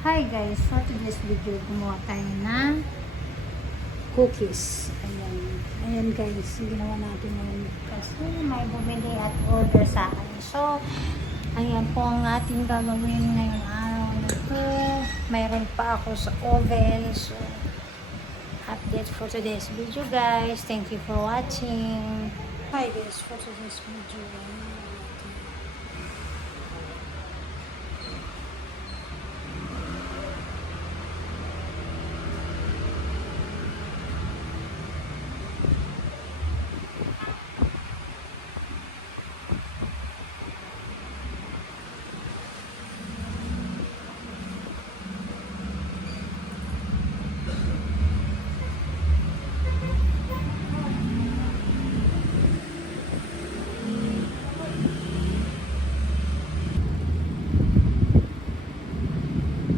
Hi guys, for today's video, gumawa tayo ng cookies. Ayan guys, ginawa natin ngayon kasi may bumili at order sa akin. So, ayan po ang ating gagawin ngayong araw na ito. Mayroon pa ako sa oven. So, update for today's video guys. Thank you for watching. Hi guys, for today's video,